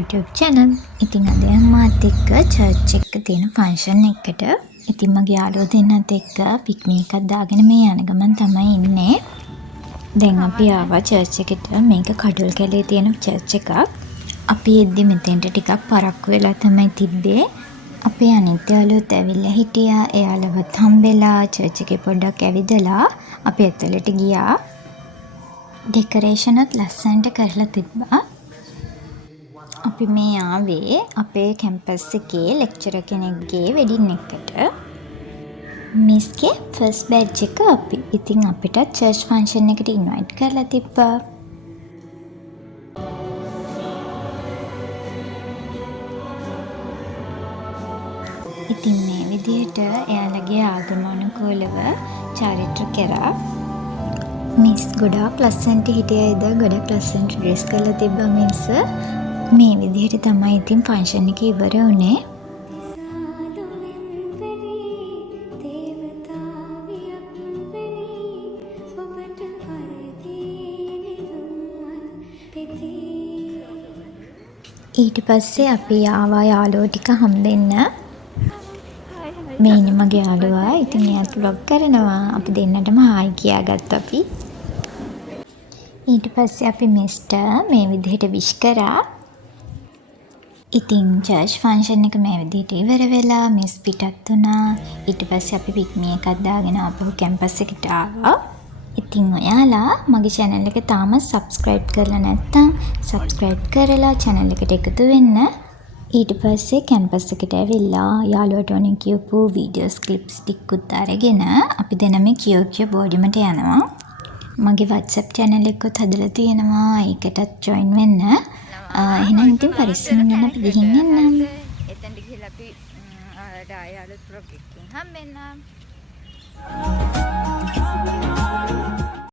YouTube channel. ඉතින් අද මාත් එක්ක චර්ච් එක තියෙන ෆන්ක්ෂන් එකකට. ඉතින් මගේ යාළුවෝ දෙන්නත් එක්ක පික්නික් එකක් දාගෙන මේ යන ගමන් තමයි ඉන්නේ. දැන් අපි ආවා චර්ච් එකට. මේක කඩුල් කැලේ තියෙන චර්ච් එකක්. අපි එද්දි මෙතෙන්ට ටිකක් පරක්කු වෙලා තමයි තිබ්බේ. අපේ අනිත් යාළුවොත් ඇවිල්ලා හිටියා. එයාලවත් හම්බෙලා චර්ච් එකේ පොඩ්ඩක් ඇවිදලා අපි ඇතුළට ගියා. ඩෙකොරේෂන්ත් ලස්සනට කරලා තිබ්බා. අපි මේ ආවේ අපේ කැම්පස් එකේ ලෙක්චරර් කෙනෙක්ගේ වෙඩින් එකට. මිස්ගේ ෆස්ට් බැච් එක අපි. ඉතින් අපිට චර්ච් ෆන්ක්ෂන් එකට ඉන්වයිට් කරලා තිබ්බා. ඉතින් මේ විදිහට එයාලගේ ආගම අනුකූලව චාරිත්‍ර කරා. මිස් ගොඩාක් ලස්සනට හිටියයිද ගොඩක් ලස්සනට ඩ්‍රෙස් කරලා තිබ්බා මිස්. මේ විදිහට තමයි ඉතින් ෆන්ක්ෂන් එක ඉවර වුණේ. ඊට පස්සේ අපි ආවා යාළුවෝ ටික හම්බෙන්න. මේ ඉන්නේ මගේ යාළුවා. ඉතින් එයාත් vlog කරනවා. අපි දෙන්නටම හායි කියාගත්තා අපි. ඊට පස්සේ අපි මිස්ට මේ විදිහට විශ් කරා. ඉතින් චර්ච් ෆන්ක්ෂන් එක මේ විදිහට ඉවර වෙලා මිස් පිටත් වුණා. ඊට පස්සේ අපි පික්නික් එකක් දාගෙන ආපහු කැම්පස් එකට ආවා. ඉතින් ඔයාලා මගේ channel එක තාම subscribe කරලා නැත්නම් subscribe කරලා channel එකට එකතු වෙන්න. ඊට පස්සේ කැම්පස් එකට ඇවිල්ලා යාළුවට ඕනේ කියපු videos clips ටිකකුත් අරගෙන අපි දෙනම කියෝ බෝඩිමට යනවා. මගේ WhatsApp channel එකත් හදලා තියෙනවා. ඒකටත් join වෙන්න. එහෙනම් ඉතින් පරිස්සමින් ඉන්න අපි ගිහින් එන්නම්. එතනට ගිහලා අපි යාළුවෝ ප්‍රොජෙක්ට් එකකින් හම්බෙන්නම්.